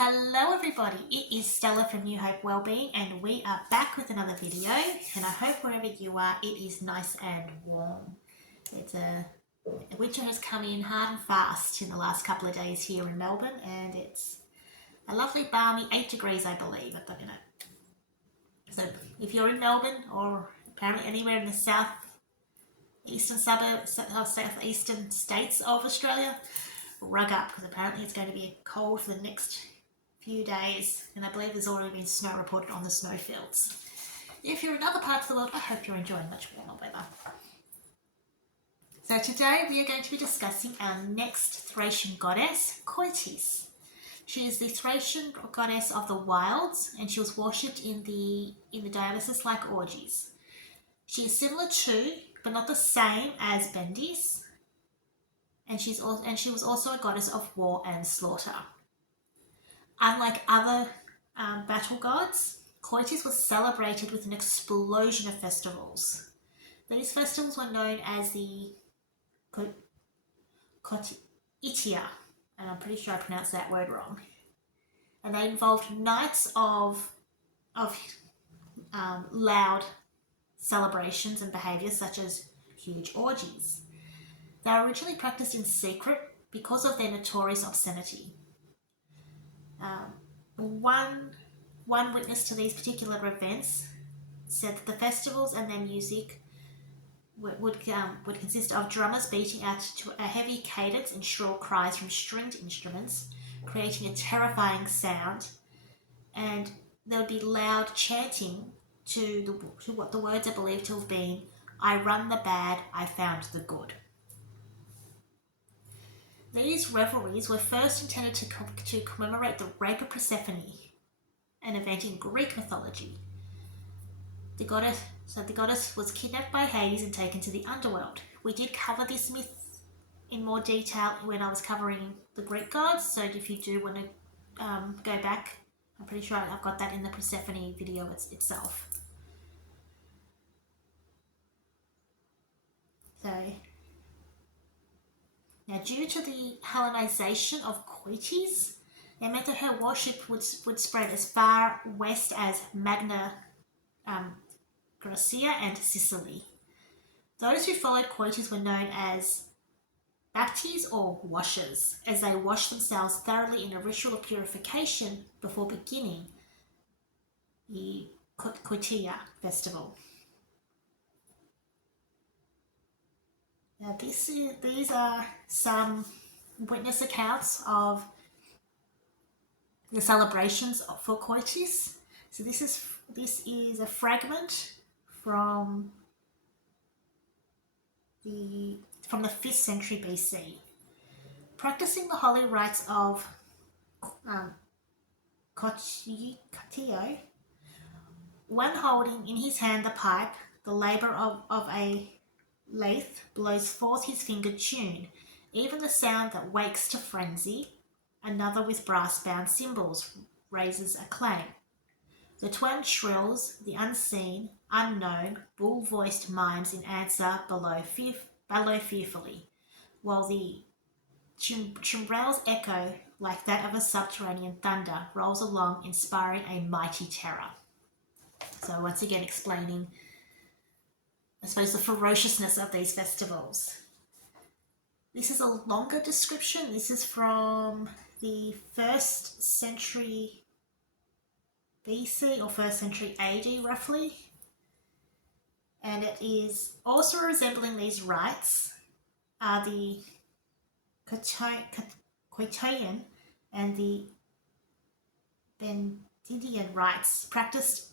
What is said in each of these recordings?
Hello everybody, it is Stella from New Hope Wellbeing and we are back with another video, and I hope wherever you are it is nice and warm. Winter has come in hard and fast in the last couple of days here in Melbourne, and it's a lovely balmy 8 degrees I believe at the minute. So if you're in Melbourne or apparently anywhere in the southeastern states of Australia, rug up because apparently it's going to be cold for the next few days, and I believe there's already been snow reported on the snowfields. If you're in other parts of the world, I hope you're enjoying much warmer weather. So today we are going to be discussing our next Thracian goddess, Koyts. She is the Thracian goddess of the wilds, and she was worshipped in the Dionysus-like orgies. She is similar to, but not the same as Bendis, and she was also a goddess of war and slaughter. Unlike other battle gods, Koyts was celebrated with an explosion of festivals. These festivals were known as the Koytia, and I'm pretty sure I pronounced that word wrong. And they involved nights of loud celebrations and behaviours such as huge orgies. They were originally practiced in secret because of their notorious obscenity. One witness to these particular events said that the festivals and their music would consist of drummers beating out to a heavy cadence and shrill cries from stringed instruments, creating a terrifying sound, and there would be loud chanting to what the words are believed to have been, "I run the bad, I found the good." These revelries were first intended to commemorate the rape of Persephone, an event in Greek mythology. The goddess was kidnapped by Hades and taken to the underworld. We did cover this myth in more detail when I was covering the Greek gods, so if you do want to go back, I'm pretty sure I've got that in the Persephone video itself. So, now, due to the Hellenization of Koyts, it meant that her worship would spread as far west as Magna Graecia and Sicily. Those who followed Koyts were known as baptes or washers, as they washed themselves thoroughly in a ritual of purification before beginning the Koytia festival. Now, these are some witness accounts of the celebrations for Koyts. So this is a fragment from the 5th century BC. Practicing the holy rites of Koytio, one holding in his hand the pipe, the labour of a lathe, blows forth his fingered tune, even the sound that wakes to frenzy. Another with brass-bound cymbals raises a claim. The twang shrills, the unseen, unknown, bull-voiced mimes in answer bellow fearfully, while the chimbrel's echo, like that of a subterranean thunder, rolls along, inspiring a mighty terror. So once again explaining, I suppose, the ferociousness of these festivals. This is a longer description. This is from the 1st century BC or 1st century AD roughly. And it is also resembling these rites are the Koytian and the Bendidian rites practiced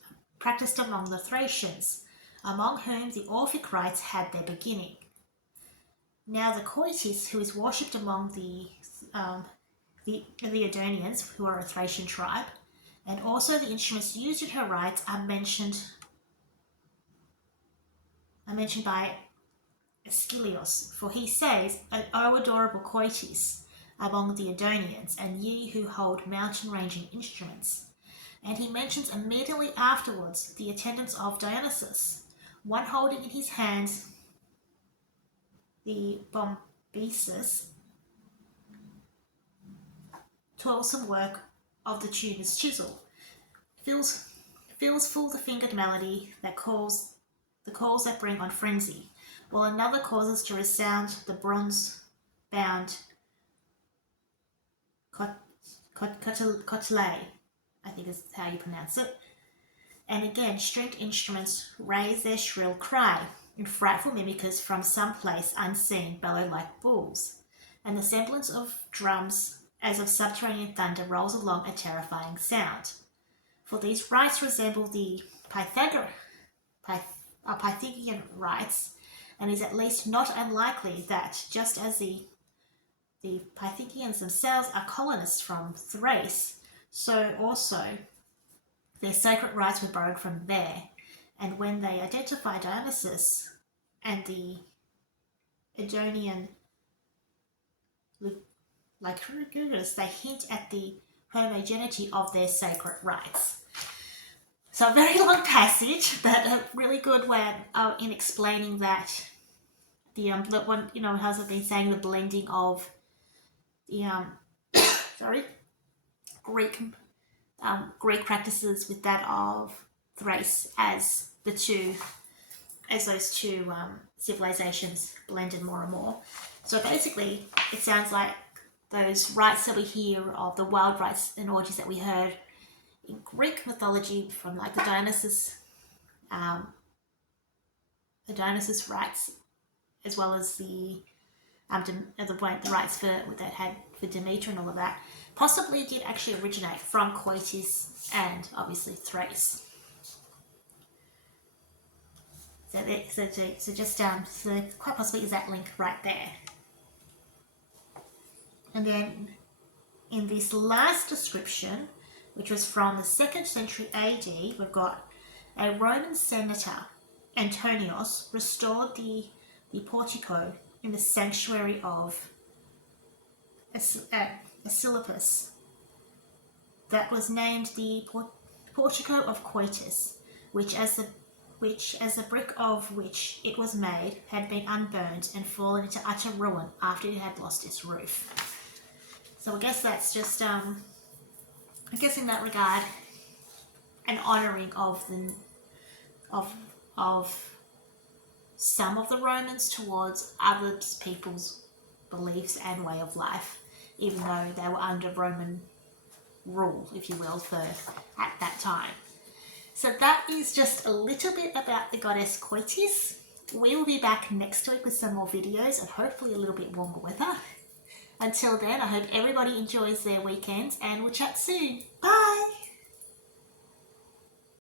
among the Thracians, among whom the Orphic rites had their beginning. Now the Koyts, who is worshipped among the Adonians, who are a Thracian tribe, and also the instruments used in her rites are mentioned by Aeschylus, for he says, "O adorable Koyts among the Adonians, and ye who hold mountain-ranging instruments." And he mentions immediately afterwards the attendants of Dionysus, one holding in his hands the bombesis, toilsome work of the tuner's chisel, fills full the fingered melody that calls the calls that bring on frenzy, while another causes to resound the bronze-bound kotelay, I think is how you pronounce it. And again, stringed instruments raise their shrill cry, and frightful mimickers from some place unseen bellow like bulls, and the semblance of drums as of subterranean thunder rolls along a terrifying sound. For these rites resemble the Pythagorean rites, and is at least not unlikely that, just as the Pythagoreans themselves are colonists from Thrace, so also their sacred rites were borrowed from there, and when they identify Dionysus and the Edonian Lycurgus, they hint at the homogeneity of their sacred rites. So a very long passage, but a really good way in explaining that the one, as I've been saying, the blending of the Greek practices with that of Thrace as those two civilizations blended more and more. So basically, it sounds like those rites that we hear of the wild rites and orgies that we heard in Greek mythology from like the Dionysus rites, as well as the rites that had for Demeter and all of that, possibly did actually originate from Koyts and obviously Thrace. So quite possibly is that link right there. And then in this last description, which was from the 2nd century AD, we've got a Roman senator, Antonius, restored the portico in the sanctuary of Asclepius that was named the Portico of Koyts, which as the brick of which it was made had been unburned and fallen into utter ruin after it had lost its roof. So I guess that's just I guess in that regard, an honouring of some of the Romans towards other people's beliefs and way of life, even though they were under Roman rule, if you will, at that time. So that is just a little bit about the goddess Koyts. We will be back next week with some more videos and hopefully a little bit warmer weather. Until then, I hope everybody enjoys their weekend and we'll chat soon. Bye!